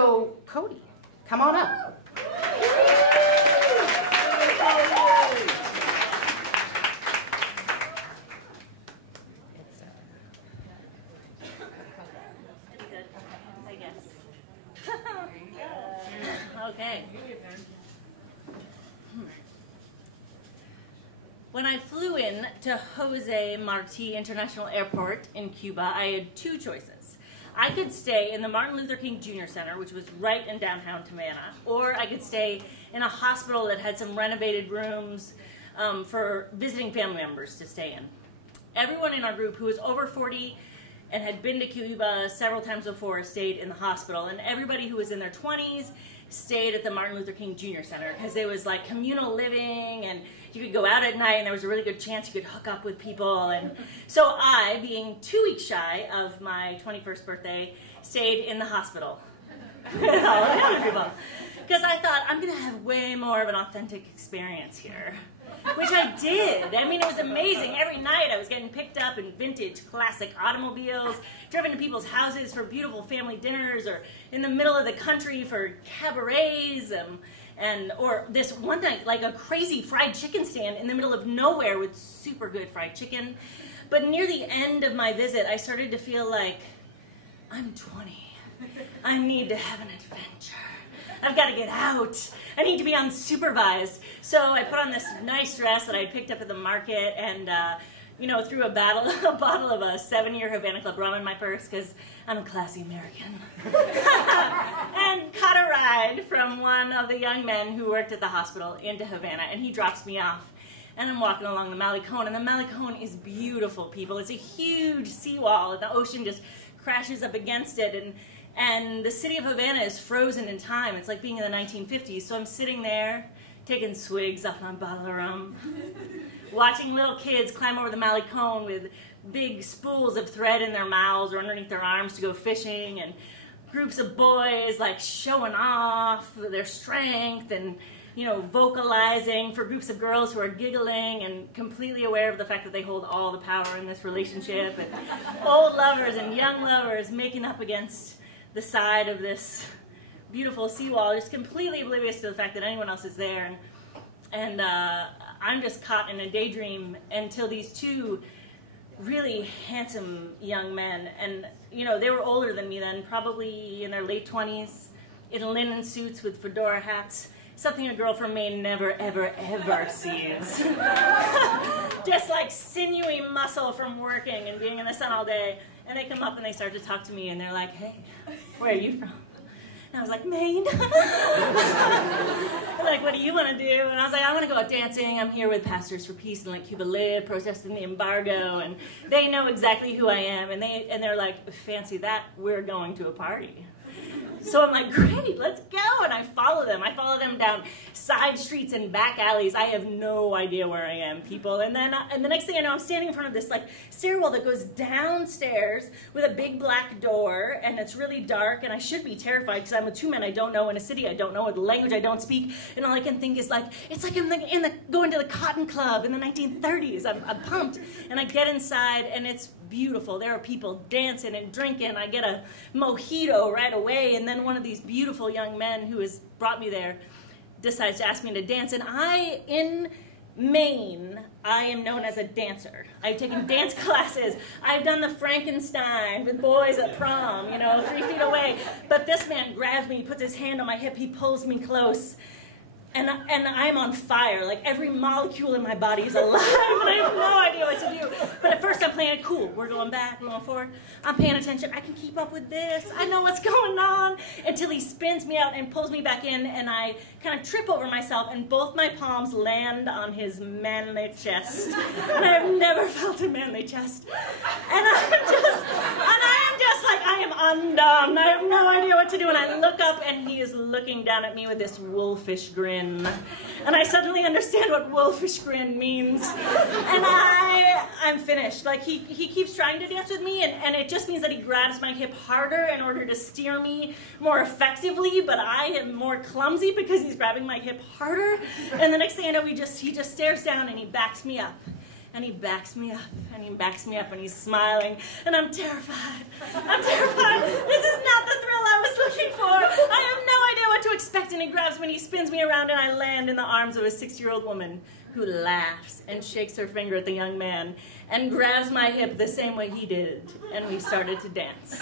So, Cody, come on up. Okay. When I flew in to Jose Marti International Airport in Cuba, I had two choices. I could stay in the Martin Luther King Jr. Center, which was right in downtown Havana, or I could stay in a hospital that had some renovated rooms for visiting family members to stay in. Everyone in our group who was over 40 and had been to Cuba several times before stayed in the hospital, and everybody who was in their 20s stayed at the Martin Luther King Jr. Center because it was like communal living, and you could go out at night and there was a really good chance you could hook up with people. And so I, being 2 weeks shy of my 21st birthday, stayed in the hospital with all the other people because I thought I'm gonna have way more of an authentic experience here, which I did. I mean, it was amazing. Every night I was getting picked up in vintage classic automobiles, driven to people's houses for beautiful family dinners, or in the middle of the country for cabarets, or this one night, like a crazy fried chicken stand in the middle of nowhere with super good fried chicken. But near the end of my visit, I started to feel like, I'm 20. I need to have an adventure. I've got to get out. I need to be unsupervised. So I put on this nice dress that I picked up at the market and, you know, threw a bottle of a 7-year Havana Club rum in my purse because I'm a classy American. And caught a ride from one of the young men who worked at the hospital into Havana, and he drops me off. And I'm walking along the Malecón, and the Malecón is beautiful, people. It's a huge seawall, and the ocean just crashes up against it, and the city of Havana is frozen in time. It's like being in the 1950s. So I'm sitting there, taking swigs off my bottle of rum, watching little kids climb over the Malecón with big spools of thread in their mouths or underneath their arms to go fishing, and groups of boys like showing off their strength and, you know, vocalizing for groups of girls who are giggling and completely aware of the fact that they hold all the power in this relationship, and old lovers and young lovers making up against the side of this beautiful seawall, just completely oblivious to the fact that anyone else is there. And I'm just caught in a daydream until these two really handsome young men, and you know, they were older than me then, probably in their late 20s, in linen suits with fedora hats, something a girl from Maine never, ever, ever sees. Just like sinewy muscle from working and being in the sun all day. And they come up and they start to talk to me, and they're like, hey, where are you from? And I was like, Maine. Like, what do you want to do? And I was like, I want to go out dancing. I'm here with Pastors for Peace and Let Cuba Live, protesting the embargo. And they know exactly who I am. And they're like, fancy that, we're going to a party. So I'm like, great, let's go. And I follow them. I follow them down side streets and back alleys. I have no idea where I am, people. And then and the next thing I know, I'm standing in front of this like stairwell that goes downstairs with a big black door, and it's really dark, and I should be terrified because I'm with two men I don't know in a city I don't know, with a language I don't speak, and all I can think is like, it's like I'm going to the Cotton Club in the 1930s. I'm pumped. And I get inside, and it's beautiful. There are people dancing and drinking. I get a mojito right away, and then one of these beautiful young men who has brought me there decides to ask me to dance. And in Maine, I am known as a dancer. I've taken dance classes. I've done the Frankenstein with boys at prom, you know, 3 feet away. But this man grabs me, he puts his hand on my hip, he pulls me close. And I'm on fire. Like, every molecule in my body is alive, and I have no idea what to do. But at first I'm playing it cool. We're going back, we're going forward. I'm paying attention. I can keep up with this. I know what's going on. Until he spins me out and pulls me back in, and I kind of trip over myself, and both my palms land on his manly chest. And I've never felt a manly chest. And I am just like, I am undone. I have no idea what to do. And I look up, and he is looking down at me with this wolfish grin. And I suddenly understand what wolfish grin means. And I'm finished. Like, he keeps trying to dance with me, and it just means that he grabs my hip harder in order to steer me more effectively, but I am more clumsy because he's grabbing my hip harder. And the next thing I know, he just stares down and he backs me up. And he backs me up, and he backs me up, and he's smiling, and I'm terrified. I'm terrified. This is not the thrill I was looking for. respect, and he grabs me and he spins me around, and I land in the arms of a 6-year-old woman who laughs and shakes her finger at the young man and grabs my hip the same way he did, and we started to dance.